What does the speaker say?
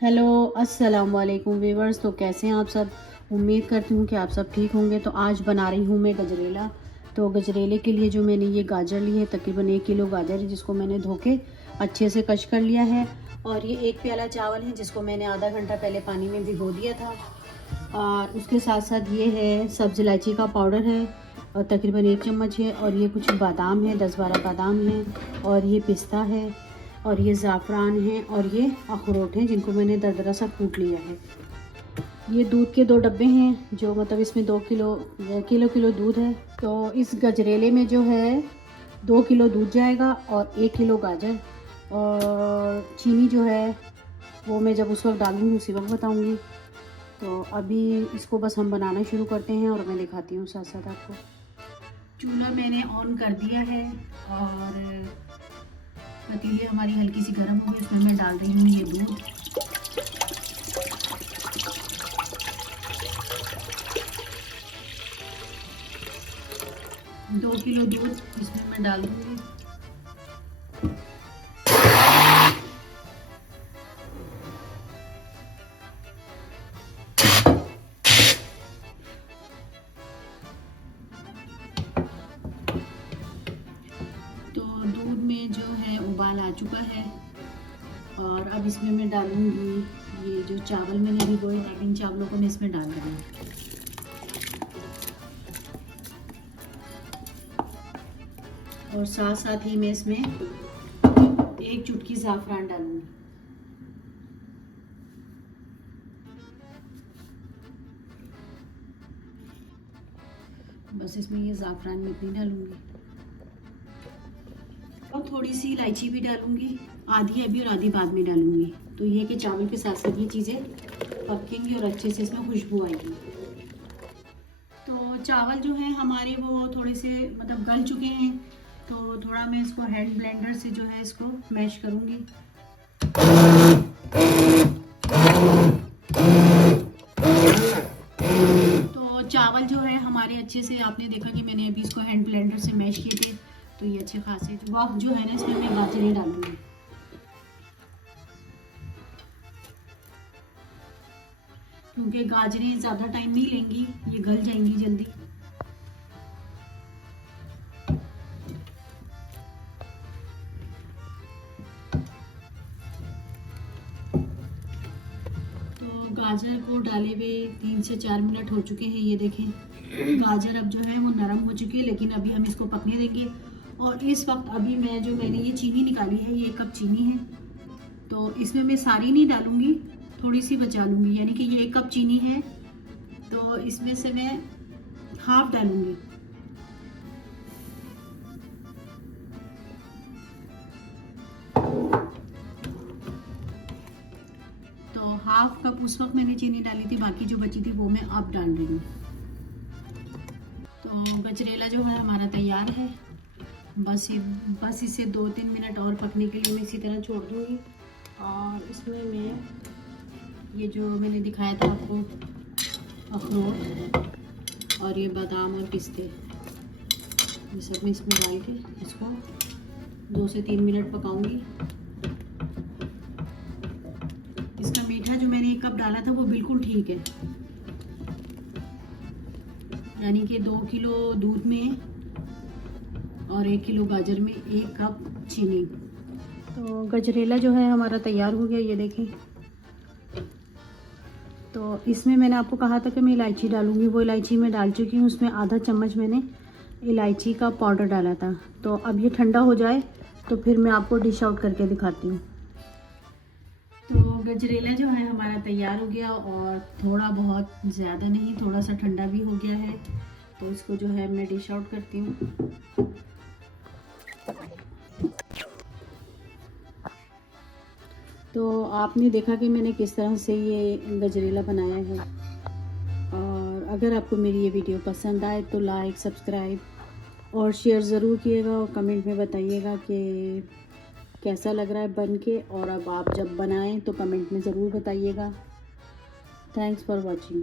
Hello अस्सलाम वालेकुम viewers. तो कैसे हैं आप सब? उम्मीद करती हूँ कि आप सब ठीक होंगे। तो आज बना रही हूँ मैं गजरेला। तो गजरेले के लिए जो मैंने ये गाजर ली है, तकरीबन 1 किलो गाजर है, जिसको मैंने धो के अच्छे से कश कर लिया है। और ये 1 प्याला चावल है, जिसको मैंने आधा घंटा पहले पानी में भिगो दिया था। और उसके साथ साथ ये है सब्ज़ इलायची का पाउडर है, और तकरीबन 1 चम्मच है। और ये कुछ बादाम है, 10-12 बादाम हैं। और ये पिस्ता है, और ये ज़ाफ़रान है, और ये अखरोट हैं, जिनको मैंने दरदरा सा कूट लिया है। ये दूध के 2 डब्बे हैं, जो मतलब इसमें 2 किलो दूध है। तो इस गजरेले में जो है 2 किलो दूध जाएगा, और 1 किलो गाजर। और चीनी जो है वो मैं जब उस वक्त डालूँगी उसी वक्त बताऊँगी। तो अभी इसको बस हम बनाना शुरू करते हैं, और मैं दिखाती हूँ साथ साथ आपको। चूल्हा मैंने ऑन कर दिया है, और पतीली हमारी हल्की सी गर्म हो गई। इसमें मैं डाल रही हूँ ये दूध। दो किलो दूध इसमें मैं डाल दूँगी। तो दूध में जो है उबाल आ चुका है, और अब इसमें मैं डालूँगी ये जो चावल मैंने भिगोए थे, इन चावलों को मैं इसमें डाल रही हूँ। और साथ साथ ही मैं इसमें 1 चुटकी ज़ाफ़रान डालूँगी। बस इसमें ये ज़ाफ़रान में इतनी डालूँगी, और थोड़ी सी इलायची भी डालूँगी, आधी अभी और आधी बाद में डालूँगी। तो ये कि चावल के साथ साथ ये चीज़ें पकेंगी और अच्छे से इसमें खुशबू आएगी। तो चावल जो है हमारे वो थोड़े से मतलब गल चुके हैं। तो थोड़ा मैं इसको हैंड ब्लेंडर से जो है इसको मैश करूँगी। तो चावल जो है हमारे अच्छे से, आपने देखा कि मैंने अभी इसको हैंड ब्लेंडर से मैश किए थे, तो ये अच्छे खासे। तो वक्त जो है ना इसमें मैं गाजरें डालूँगी, क्योंकि गाजरें ज़्यादा टाइम नहीं लेंगी, ये गल जाएंगी जल्दी। तो गाजर को डाले हुए 3 से 4 मिनट हो चुके हैं। ये देखें गाजर अब जो है वो नरम हो चुकी है, लेकिन अभी हम इसको पकने देंगे। और इस वक्त अभी मैंने ये चीनी निकाली है, ये 1 कप चीनी है। तो इसमें मैं सारी नहीं डालूँगी, थोड़ी सी बचा लूँगी। यानी कि ये 1 कप चीनी है, तो इसमें से मैं हाफ डालूँगी। तो हाफ कप उस वक्त मैंने चीनी डाली थी, बाकी जो बची थी वो मैं अब डाल रही हूँ। तो गजरेला जो है हमारा तैयार है। बस इसे 2-3 मिनट और पकने के लिए मैं इसी तरह छोड़ दूँगी। और इसमें मैं ये जो मैंने दिखाया था आपको अखरोट, और ये बादाम और पिस्ते, ये सब मैं इसमें डाल के इसको 2 से 3 मिनट पकाऊंगी। इसका मीठा जो मैंने 1 कप डाला था वो बिल्कुल ठीक है, यानी कि 2 किलो दूध में और 1 किलो गाजर में 1 कप चीनी। तो गजरेला जो है हमारा तैयार हो गया, ये देखें। तो इसमें मैंने आपको कहा था कि मैं इलायची डालूँगी, वो इलायची मैं डाल चुकी हूँ। उसमें आधा चम्मच मैंने इलायची का पाउडर डाला था। तो अब ये ठंडा हो जाए तो फिर मैं आपको डिश आउट करके दिखाती हूँ। तो गजरेला जो है हमारा तैयार हो गया, और थोड़ा बहुत ज़्यादा नहीं, थोड़ा सा ठंडा भी हो गया है। तो इसको जो है मैं डिश आउट करती हूँ। तो आपने देखा कि मैंने किस तरह से ये गजरेला बनाया है। और अगर आपको मेरी ये वीडियो पसंद आए तो लाइक, सब्सक्राइब और शेयर ज़रूर कीजिएगा, और कमेंट में बताइएगा कि कैसा लग रहा है बन के। और अब आप जब बनाएं तो कमेंट में ज़रूर बताइएगा। Thanks for watching.